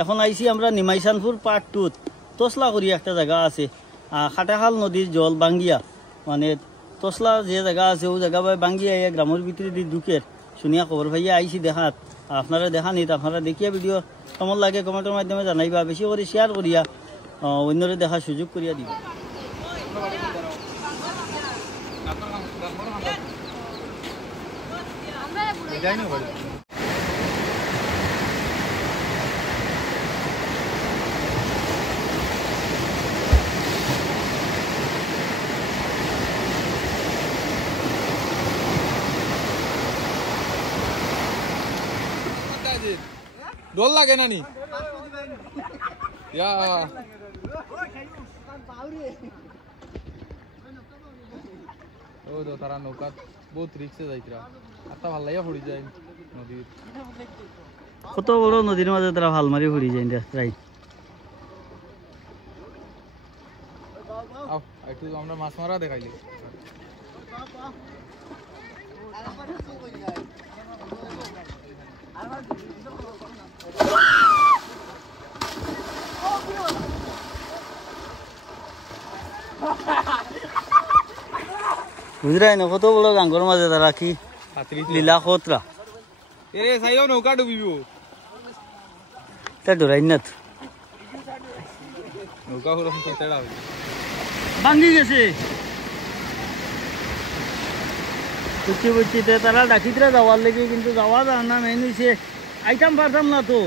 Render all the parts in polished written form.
এখন আইছি আমরা নিমাইশানপুর পার্ট 2 তোসলা করি একটা জায়গা আছে খাটাখাল নদীর জল বাঙ্গিয়া মানে তোসলা যে জায়গা আছে ও জায়গা বাঙ্গিয়া গ্রামের ভিতরে দি ঢুকের শুনিয়া খবর ভাইয়া আইছি দেখাত আপনারা দেখানিত আপনারা দেখিয়া ভিডিও কেমন লাগে কমেন্টের মাধ্যমে জানাইবা বেশি করে শেয়ার করিয়া অন্যরে দেখার সুযোগ করিয়া দিবা डोल लागे ना नी या ओ तो तारा नौका बहुत रिक्स से जाइतरा आता ভাল লাগা পড়ি যায় নদীর কত বড় নদীর মাঝে তারা ভাল মারি পড়ি যায় রাইট আও একটু আমরা মাছ মারা দেখাইলি বুঝরাই না কত বড় গাঙ্গর মাঝে তারা কি লীলা খতরা এরে সাইও নৌকা ডুবিব তা ডরাই না নৌকা হলো তেড়া ভাঙ্গি গেছে বুঝছি বুঝছি তারা ডাকিতরা যাওয়ার লেগে কিন্তু যাওয়া যায় না মেন হয়েছে আইটাম পারতাম না তো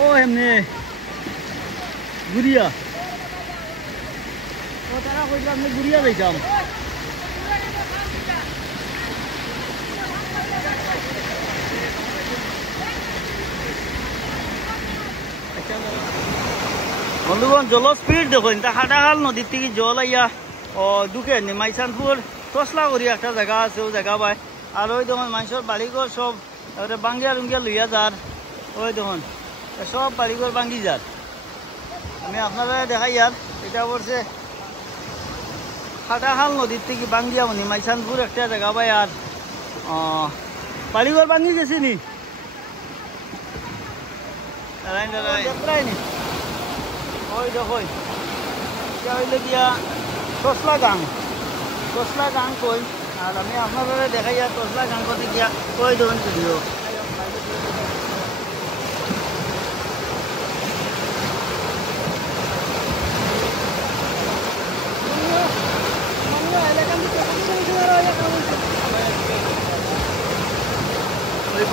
ও এমনি গুড়িয়া ও তারা কইলে আপনি গুড়িয়া যাইতাম বন্ধুগণ জল স্পিড দেখুন তা খাটাখাল নদীর থেকে জল আইয়া ঢুকে নিমাইশানপুর তোসলা করি একটা জায়গা আছে ও জায়গা পায় আর ওই দেখুন মানুষের বাড়িঘর সব বাঙ্গিয়া রুঙ্গিয়া লইয়া যার ওই দেখুন সব বাড়িঘর বাঙ্গি যার আমি আপনারা দেখাই আর এটা বলছে খাটাখাল নদীর থেকে বাঙ্গিয়া নিমাইশানপুর একটা জায়গা পায় আর বাড়িঘর বাঙ্গি গেছে নি ওই দেখো এটা হইলে গিয়া তোসলা গাং কই আর আমি আপনারা দেখাই আর তোসলা গাং করতে গিয়া কই দেখুন ভিডিও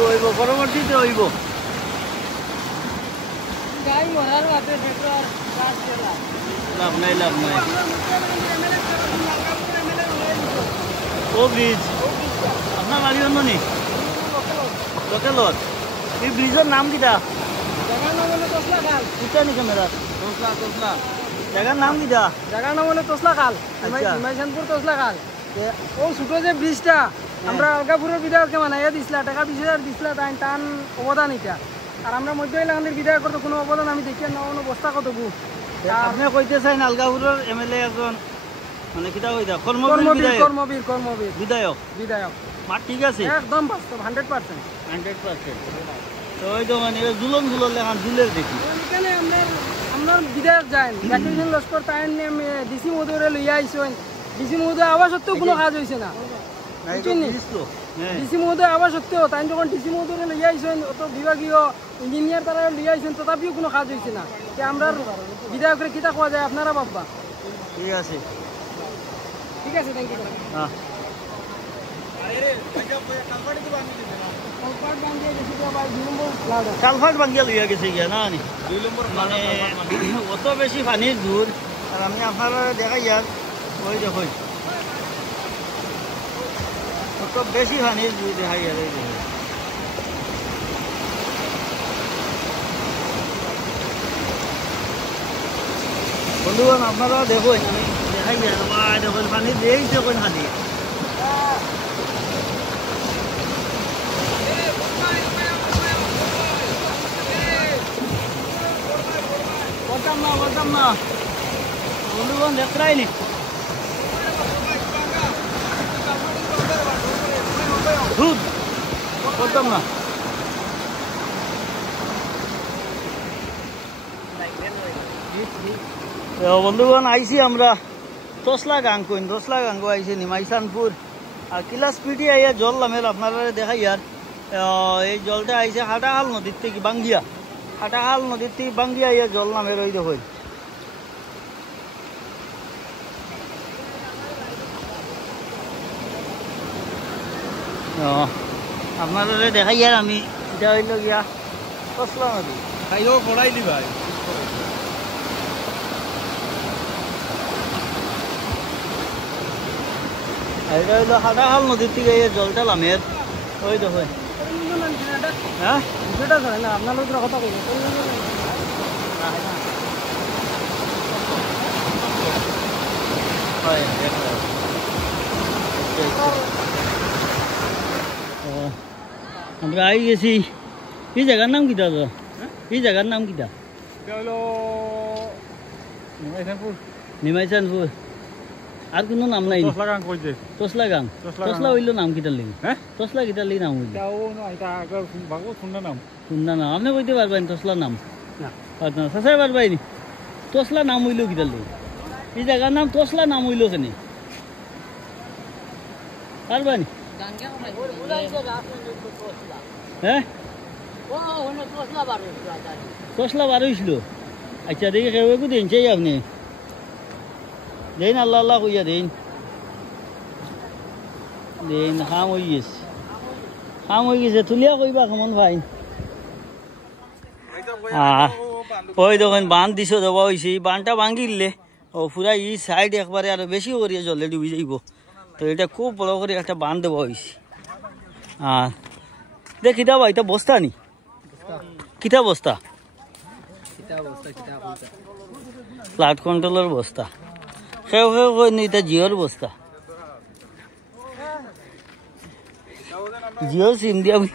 হইব পরবর্তীতে হইব লাভ নাই ও ব্রিজ আপনার বাড়ি অন্য নি লোকেলত এই ব্রিজের নাম কিটা নি ক্যামেরা জায়গার নাম কিটা জায়গার নাম হলো তোসলা খাল নিমাইশানপুর তোসলা খাল ও ছোট যে ব্রিজটা আমরা আলগাপুরের বিধায়ককে বানাইয়া দিছিলা টাকা 20,000 দিছিলা তাই টান অবদান এটা আর আমরা মধ্য এলাকার বিধায়কের তো কোনো অবদান আমি দেখি না কোনো বস্তা কত আপনি কইতে চাই আলগাপুরের এমএলএ একজন মানে কিটা কইতা কর্মবীর বিধায়ক মা ঠিক আছে একদম বাস্তব 100% তো ওই তো মানে জুলন লেখান জুলের দেখি এখানে আমরা বিধায়ক যাই ভ্যাকেশন লস্কর তাই ডিসি মহোদয়রে লইয়া আইছেন ডিসি মহোদয় আবার সত্ত্বেও কোনো কাজ হয়েছে না ডিসি মহোদয় আবার সত্ত্বেও তাই যখন ডিসি মহোদয় লইয়া আইছেন অত বিভাগীয় ইঞ্জিনিয়ার তারা লইয়া আইছেন তথাপিও কোনো কাজ হয়েছে না যে আমরা বিধায়কের কিতা কোয়া যায় আপনারা ভাববা ঠিক আছে থ্যাংক ইউ কালভার্ট বাঙ্গিয়া লইয়া গেছে গিয়া না মানে অত বেশি পানির দূর আর আমি আপনারা দেখাই আর ওই দেখো অত বেশি পানির দূর দেখাই আর বন্ধুগণ আপনারা দেখুন আমি দেখাই আর দেখুন পানি দিয়েই দেখুন হানি বলতাম না বন্ধুগণ দেখতে দুধ বলতাম না বন্ধুগণ আইসি আমরা তোসলা গাঙ্গো আইসি নিমাইসানপুর আর কিলাস পিটি আইয়া জল নামের আপনারা দেখাই আর এই জলটা আইসে হাটাহাল নদীর থেকে বাঙ্গিয়া হাটাহাল নদীর থেকে বাঙ্গিয়া আইয়া জল নামের ওই দেখুন আপনারা দেখাই আর আমি এটা হইল গিয়া তোসলা নদী খাইও পড়াই দি ভাই এটা হইলো হাটাহাল নদীর থেকে এই জলটা নামের ওই দেখুন হ্যাঁ ভিডিওটা ধরে না আপনার লোকের কথা কইল আমরা আই গেছি এই জায়গার নাম কিটা তো এই জায়গার নাম কিটা হলো নিমাইসানপুর আর কোনো নাম নাই তোসলা গাং কইছে তোসলা গাং তোসলা হইলো নাম কিটার লিগে হ্যাঁ তোসলা কিটার লিগে নাম হইলো যাও না এটা আগে ভাগো শুননা নাম শুননা না আপনি কইতে পারবেন তোসলা নাম না পারত না সাসাই পারবাইনি তোসলা নাম হইলো কিটার লিগে এই জায়গার নাম তোসলা নাম হইলো কেন পারবানি হ্যাঁ তোসলা বার হইছিল আচ্ছা দেখি কেউ একটু দিন চাই আপনি দেন আল্লাহ আল্লাহ কইয়া দেন দেন খাম হয়ে গেছে তুলিয়া কইবা কেমন ভাই ওই দেখুন বান দিছ দেওয়া হয়েছে এই বানটা ভাঙিলে ও পুরা এই সাইড একবারে আরো বেশি করিয়া জলে ডুবি যাইব তো এটা খুব বড় করে একটা বান দেওয়া হয়েছে দেখি দাও এটা বস্তা নি কিতা বস্তা ফ্লাড কন্ট্রোলের বস্তা সেও কইনি এটা জিওর বস্তা জিও সিম দিয়া আমি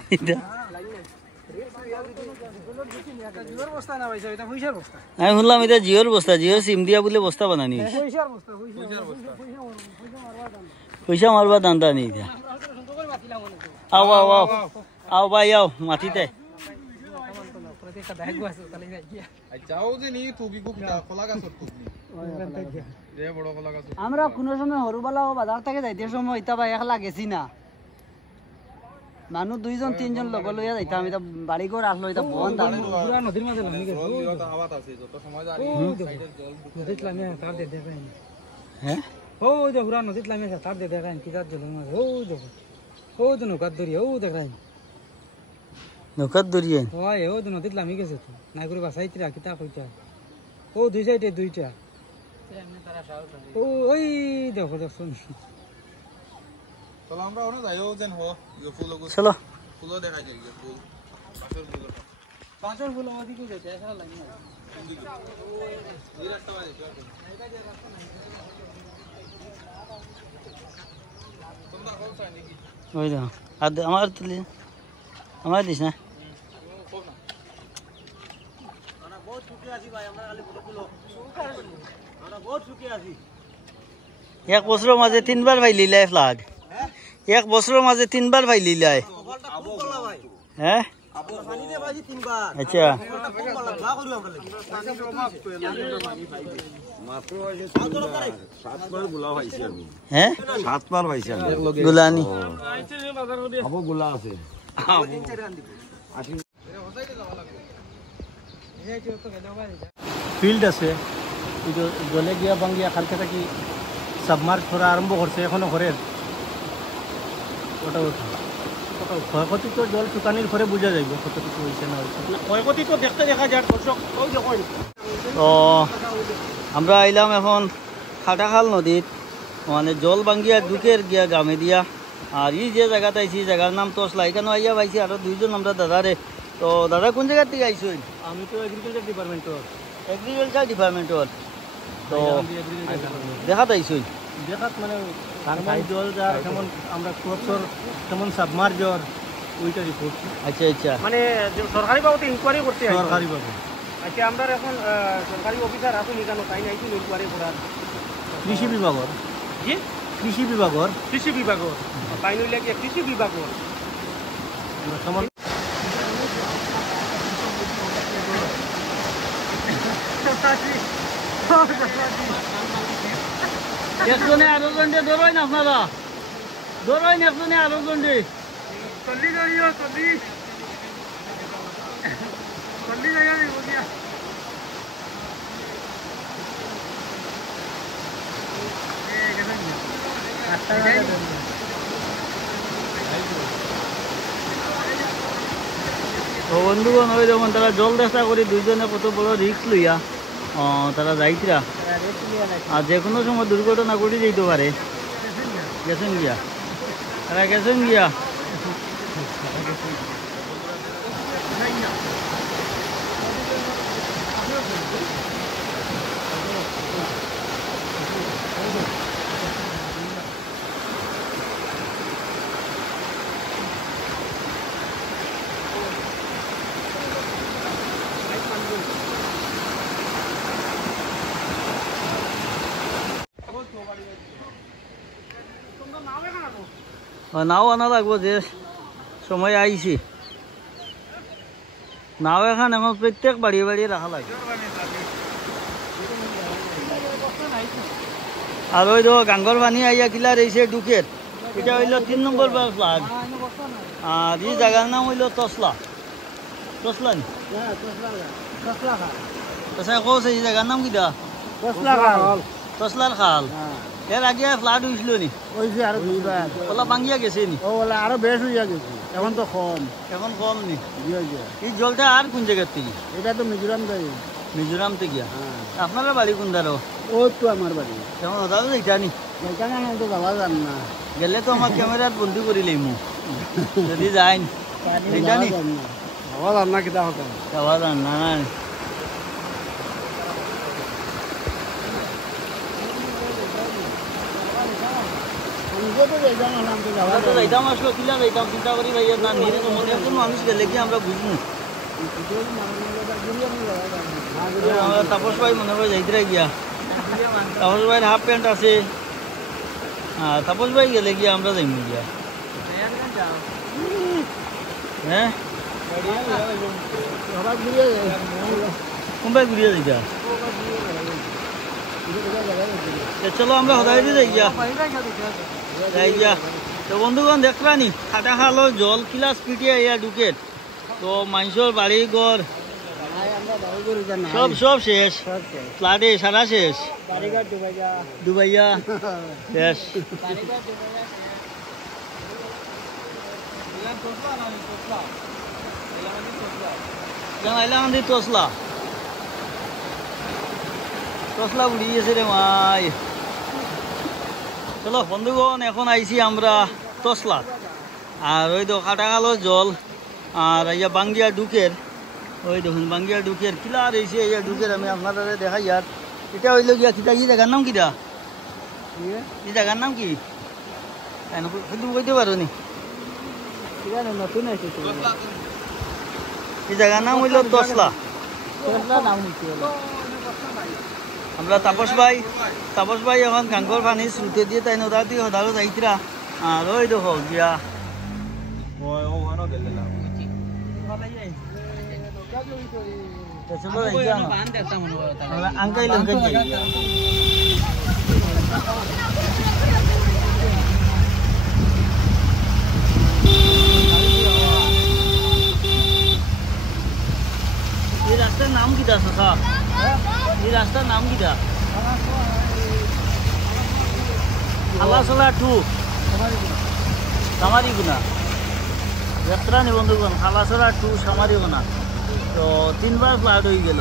শুনলাম এটা জিওর বস্তা জিওর সিম দিয়া বলে বস্তা বানানি পয়সা মারবা দান্দা নি এটা আও আও আও আও ভাই আও মাটিতে আমরা কোনো সময় সরুবেলা বাজার থেকে যাইতে সময় ইতা ভাই একলা গেছি না মানুষ 2 জন 3 জন লগ লইয়া যাইতাম এটা বাড়ি ঘর আসলো এটা বন্ধ পুরা নদীর মাঝে নামি গেছে আওয়াজ আছে যত সময় যাই সাইডের জল নদীত লামে তার দে দেখাই হ্যাঁ ও যে পুরা নদীত লামে তার দে দেখাই কি তার জল মাঝে ও দেখো ও তো নৌকার দড়ি ও দেখাই নৌকার দড়ি ওই ও তো নদীত লামি গেছে তো নাই করে বাসাইতে রাখি তা কইতা ও দুই সাইডে দুইটা ও ওই দেখো দেখো চলো আমরা ওনে যাইও যেন হো যে ফুল চলো ফুল দেখা যায় যে ফুল পাঁচের ফুল আমাদের কি যেতে আসা লাগে না এই রাস্তা বাজে তোমরা কোন সাইড নাকি ওই দাও আর আমার তুলি আমার দিস না আমরা বহুত সুখী আছি ভাই আমরা খালি ফুল আমরা বহুত সুখী আছি এক বছরের মাঝে 3 বার ভাই লীলায় ফ্লাড এক বছরের মাঝে 3 বার ভাই লীলায় হ্যাঁ আচ্ছা হ্যাঁ 7 বার ভাইছি আমি গুলানি আবো গুলা আছে ফিল্ড আছে জলে গিয়া বাঙ্গিয়া কালকে থাকি সাবমার্জ করা আরম্ভ করছে এখনো ঘরের ওটা ক্ষয়ক্ষতি তো জল শুকানির ঘরে বোঝা যাইব কতটুকু হয়েছে না হয়েছে ক্ষয়ক্ষতি তো দেখতে দেখা যায় তো আমরা আইলাম এখন খাটাখাল নদীত মানে জল বাঙ্গিয়া ঢুকের গিয়া গ্রামে দিয়া আর এই যে জায়গাতে আইছি জায়গার নাম তোসলা এখানে আইয়া পাইছি আরো 2 জন আমরা দাদারে তো দাদা কোন জায়গা থেকে আইছো আমি তো এগ্রিকালচার ডিপার্টমেন্টর তো দেখাত আইছো দেখাত মানে জল যার কেমন আমরা ক্রপসর কেমন সাবমার্জর ওইটা রিপোর্ট আচ্ছা আচ্ছা মানে সরকারি বাবদ ইনকোয়ারি করতে সরকারি বাবদ আচ্ছা আমরা এখন সরকারি অফিসার আসুন এখানে তাই নাইছি ইনকোয়ারি করার কৃষি বিভাগের জি কৃষি বিভাগৰ কৃষি বিভাগৰ পাইন হইলে কি কৃষি বিভাগৰ একজনে আরেকজন দিয়ে দৌড়াই না আপনারা দৌড়াই না একজনে আরেকজন দিয়ে চল্লি যাইও চল্লি চল্লি যাইও দিয়া বন্ধুগণ ওই যেমন তারা জল দেখা করে দুইজনে কত বড় রিস্ক লইয়া তারা যাইতরা আর যে কোনো সময় দুর্ঘটনা ঘটে যেতে পারে গেছেন গিয়া তারা গেছেন গিয়া নাও আনা লাগবো যে সময় আইছি নাও এখন এখন প্রত্যেক বাড়িয়ে বাড়িয়ে রাখা লাগবে আর ওই তো গাঙ্গর পানি আইয়া কিলা রয়েছে ডুকের এটা হইল 3 নম্বর ফ্লাগ আর এই জায়গার নাম হইল তসলা তসলা নি তসলা কোস এই জায়গার নাম কিটা তসলার খাল এর আগে ফ্লাড হয়েছিল নি ওলা ভাঙ্গিয়া গেছে নি ওলা আরো বেশ হইয়া গেছে এখন তো কম এখন কম নি এই জলটা আর কোন জায়গার থেকে এটা তো মিজোরাম যাই মিজোরাম থেকে আপনারা বাড়ি কোন দ্বারো ও তো আমার বাড়ি কেমন ওটাও যাইতা নি এখানে আমি তো যাওয়া যান না গেলে তো আমার ক্যামেরাত বন্দি করি লইমু যদি যাইন যাইতা নি যাওয়া যান না কিতা হতো যাওয়া যান না না যাইতাম আসলো কিলা যাইতাম চিন্তা করি ভাই না নিরে তো মনে কোন মানুষ গেলে কি আমরা বুঝবো আমরা তাপস ভাই মনে হয় যাইতে গিয়া তাপস ভাইয়ের হাফ প্যান্ট আছে হ্যাঁ তাপস ভাই গেলে গিয়া আমরা যাইম গিয়া হ্যাঁ কোনবাই ঘুরিয়া যাইতা চলো আমরা সদাই দিয়ে যাই গিয়া যাই গিয়া তো বন্ধুগণ দেখলানি খাটা খালো জল কিলা স্পিডে আইয়া ঢুকে তো মানুষের বাড়ি ঘর সব সব শেষ ফ্লাডে সারা শেষ ডুবাইয়া শেষ জানাইলাম তসলা তসলা উড়িয়েছে রে মাই চলো বন্ধুগণ এখন আইছি আমরা তসলা আর ওই তো কাটা কালো জল আর ইয়া বাঙ্গিয়া ডুকের ওই দেখুন বাঙ্গিয়া ডুকের কিলা রয়েছে ইয়া ডুকের আমি আপনারা দেখাই আর এটা হইল গিয়া কিতা কি জায়গার নাম কিটা এই জায়গার নাম কি কিন্তু কইতে পারো নি নতুন আছে এই জায়গার নাম হইল তসলা আমরা তাপস ভাই এখন গাঙ্গর পানি শ্রুতে দিয়ে তাই নদা দিয়ে সদারও যাইতরা আর ওই দেখো গিয়া আঙ্কাই এই রাস্তার নাম কিটা সখা এই রাস্তার নাম কিটা খালাসলা টু সামারিগুনা যাত্রা নি বন্ধুগণ খালাসলা টু সামারিগুনা তো 3 বার ফ্লাড হয়ে গেল